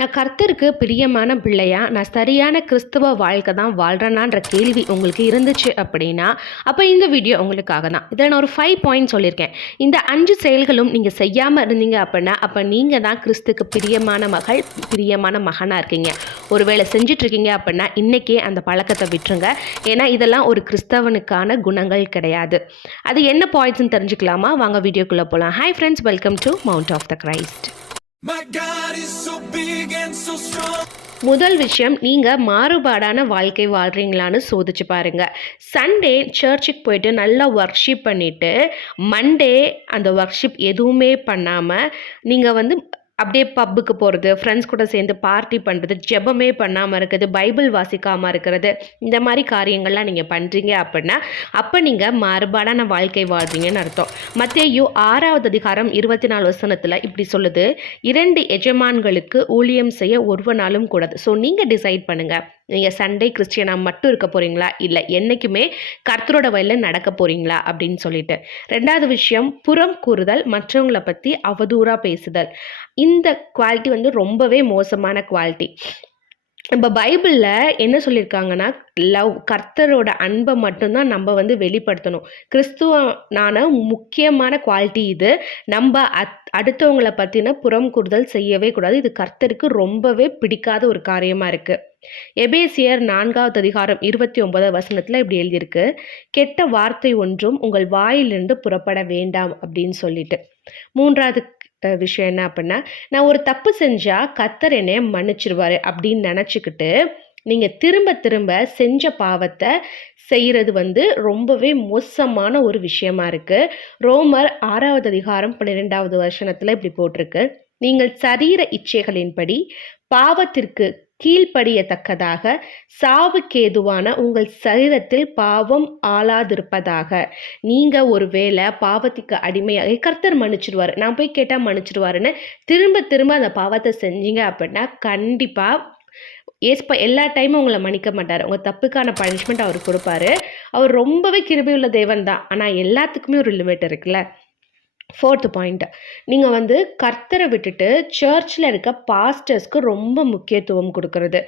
நான் கர்த்தருக்கு பிரியமான பிள்ளையா, நான் சரியான கிறிஸ்துவ வாழ்க்கை தான் வாழ்றேனான்ற கேள்வி உங்களுக்கு இருந்துச்சு அப்படின்னா, அப்போ இந்த வீடியோ உங்களுக்காக தான். இதில் நான் ஒரு 5 பாயிண்ட் சொல்லியிருக்கேன். இந்த 5 செயல்களும் நீங்கள் செய்யாமல் இருந்தீங்க அப்படின்னா, அப்போ நீங்கள் தான் கிறிஸ்துக்கு பிரியமான மகள், பிரியமான மகனாக இருக்கீங்க. ஒருவேளை செஞ்சிட்ருக்கீங்க அப்படின்னா, இன்றைக்கே அந்த பழக்கத்தை விட்டுருங்க. ஏன்னா இதெல்லாம் ஒரு கிறிஸ்தவனுக்கான குணங்கள் கிடையாது. அது என்ன பாயிண்ட்ஸ்ன்னு தெரிஞ்சுக்கலாமா? வாங்க வீடியோக்குள்ளே போகலாம். Hi friends, welcome to mount of the Christ. முதல் விஷயம், நீங்கள் மாறுபாடான வாழ்க்கை வாழ்கிறீங்களான்னு சோதிச்சு பாருங்கள். சண்டே சர்ச்சுக்கு போயிட்டு நல்லா ஒர்க்ஷிப் பண்ணிவிட்டு மண்டே அந்த ஒர்க்ஷிப் எதுவுமே பண்ணாமல் நீங்கள் அப்படியே பப்புக்கு போகிறது, ஃப்ரெண்ட்ஸ் கூட சேர்ந்து பார்ட்டி பண்ணுறது, ஜெபமே பண்ணாமல் இருக்கிறது, பைபிள் வாசிக்காமல் இருக்கிறது, இந்த மாதிரி காரியங்கள்லாம் நீங்கள் பண்ணுறீங்க அப்படின்னா அப்போ நீங்கள் மாறுபாடான வாழ்க்கை வாழ்றீங்கன்னு அர்த்தம். மத்தேயு 6:24 இப்படி சொல்லுது, 2 எஜமான்களுக்கு ஊழியம் செய்ய ஒருவனாலும் கூடாது. ஸோ நீங்கள் டிசைட் பண்ணுங்கள், நீங்கள் சண்டே கிறிஸ்டியனாக மட்டும் இருக்க போகிறீங்களா, இல்லை என்றைக்குமே கர்த்தரோட வழியில் நடக்க போகிறீங்களா அப்படின்னு சொல்லிட்டு. ரெண்டாவது விஷயம், புறம் கூறுதல், மற்றவங்களை பற்றி அவதூறாக பேசுதல். இந்த குவாலிட்டி ரொம்பவே மோசமான குவாலிட்டி. நம்ம பைபிளில் என்ன சொல்லியிருக்காங்கன்னா, கர்த்தரோட அன்பை மட்டும்தான் நம்ம வெளிப்படுத்தணும். கிறிஸ்துவனான முக்கியமான குவாலிட்டி இது. நம்ம அடுத்தவங்களை பற்றின புறம் கூறுதல் செய்யவே கூடாது. இது கர்த்தருக்கு ரொம்பவே பிடிக்காத ஒரு காரியமாக இருக்குது. எபேசியர் 4:29 இப்படி எழுதியிருக்கு, கெட்ட வார்த்தை ஒன்றும் உங்கள் வாயிலிருந்து புறப்பட வேண்டாம் அப்படின்னு சொல்லிட்டு. மூன்றாவது விஷயம் என்ன அப்படின்னா, நான் ஒரு தப்பு செஞ்சால் கர்த்தர் என்னை மன்னிச்சிருவாரு அப்படின்னு நினச்சிக்கிட்டு நீங்கள் திரும்ப திரும்ப செஞ்ச பாவத்தை செய்கிறது ரொம்பவே மோசமான ஒரு விஷயமா இருக்குது. ரோமர் 6:12 இப்படி போட்டிருக்கு, நீங்கள் சரீர இச்சைகளின்படி பாவத்திற்கு கீழ்ப்படியத்தக்கதாக சாவுக்கேதுவான உங்கள் சரீரத்தில் பாவம் ஆளாதிருப்பதாக. நீங்கள் ஒரு வேளை பாவத்துக்கு அடிமையாக கர்த்தர் மன்னிச்சிடுவார், நான் போய் கேட்டால் மன்னிச்சிடுவாருன்னு திரும்ப திரும்ப அந்த பாவத்தை செஞ்சீங்க அப்படின்னா கண்டிப்பாக எல்லா டைமும் உங்களை மன்னிக்க மாட்டார். உங்கள் தப்புக்கான பனிஷ்மெண்ட் அவர் கொடுப்பாரு. அவர் ரொம்பவே கிருபையுள்ள தேவன் தான். ஆனால் எல்லாத்துக்குமே ஒரு லிமிட் இருக்குல்ல. 4th பாயிண்ட், நீங்கள் கர்த்தரை விட்டுட்டு சர்ச்சில் இருக்க பாஸ்டர்ஸ்க்கு ரொம்ப முக்கியத்துவம் கொடுக்கறது.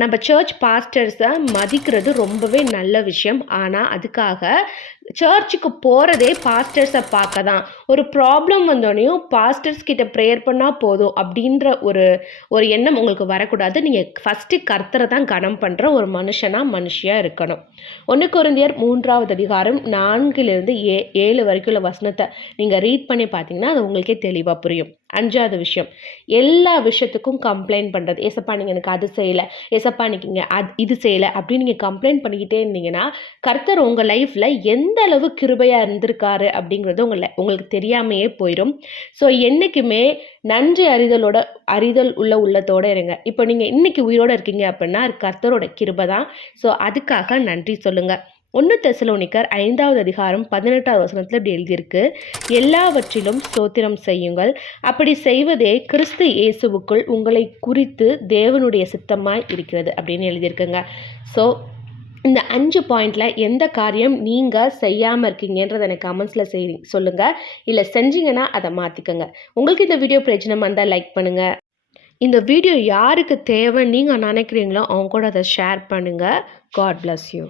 நம்ம சர்ச் பாஸ்டர்ஸை மதிக்கிறது ரொம்பவே நல்ல விஷயம். ஆனால் அதுக்காக சர்ச்சுக்கு போகிறதே பாஸ்டர்ஸை பார்க்க தான். ஒரு ப்ராப்ளம் வந்தோடனையும் பாஸ்டர்ஸ் கிட்ட ப்ரேயர் பண்ணால் போதும் அப்படின்ற ஒரு எண்ணம் உங்களுக்கு வரக்கூடாது. நீங்கள் ஃபஸ்ட்டு கர்த்தரை தான் கனம் பண்ணுற ஒரு மனுஷியாக இருக்கணும். 1 கொரிந்தியர் 3:4-7 வரைக்கும் உள்ள வசனத்தை நீங்கள் ரீட் பண்ணி பார்த்தீங்கன்னா அது உங்களுக்கே தெளிவாக புரியும். 5வது விஷயம், எல்லா விஷயத்துக்கும் கம்ப்ளைண்ட் பண்ணுறது. ஏசப்பா நீங்கள் எனக்கு அது செய்யலை, ஏசப்பா நீங்கள் இது செய்யலை அப்படின்னு நீங்கள் கம்ப்ளைண்ட் பண்ணிக்கிட்டே இருந்தீங்கன்னா கர்த்தர் உங்கள் லைஃப்பில் எந்த அளவு கிருபையாக இருந்திருக்காரு அப்படிங்கிறது உங்களுக்கு தெரியாமையே போயிடும். ஸோ என்றைக்குமே நன்றி அறிதல் உள்ளத்தோடு இருங்க. இப்போ நீங்கள் இன்னைக்கு உயிரோடு இருக்கீங்க அப்படின்னா கர்த்தரோட கிருபை தான். ஸோ அதுக்காக நன்றி சொல்லுங்கள். 1 தெசலோனிக்கர் 5:18 இப்படி எழுதியிருக்கு, எல்லாவற்றிலும் ஸ்தோத்திரம் செய்யுங்கள், அப்படி செய்வதே கிறிஸ்து இயேசுவுக்குள் உங்களை குறித்து தேவனுடைய சித்தமாய் இருக்கிறது அப்படின்னு எழுதியிருக்குங்க. ஸோ இந்த 5 பாயிண்டில் எந்த காரியம் நீங்கள் செய்யாமல் இருக்கீங்கன்றதை எனக்கு கமெண்ட்ஸில் சொல்லுங்கள். இல்லை செஞ்சீங்கன்னா அதை மாற்றிக்கோங்க. உங்களுக்கு இந்த வீடியோ பிரயோஜனமாக இருந்தால் லைக் பண்ணுங்கள். இந்த வீடியோ யாருக்கு தேவை நீங்கள் நினைக்கிறீங்களோ அவங்க கூட அதை ஷேர் பண்ணுங்கள். God bless you.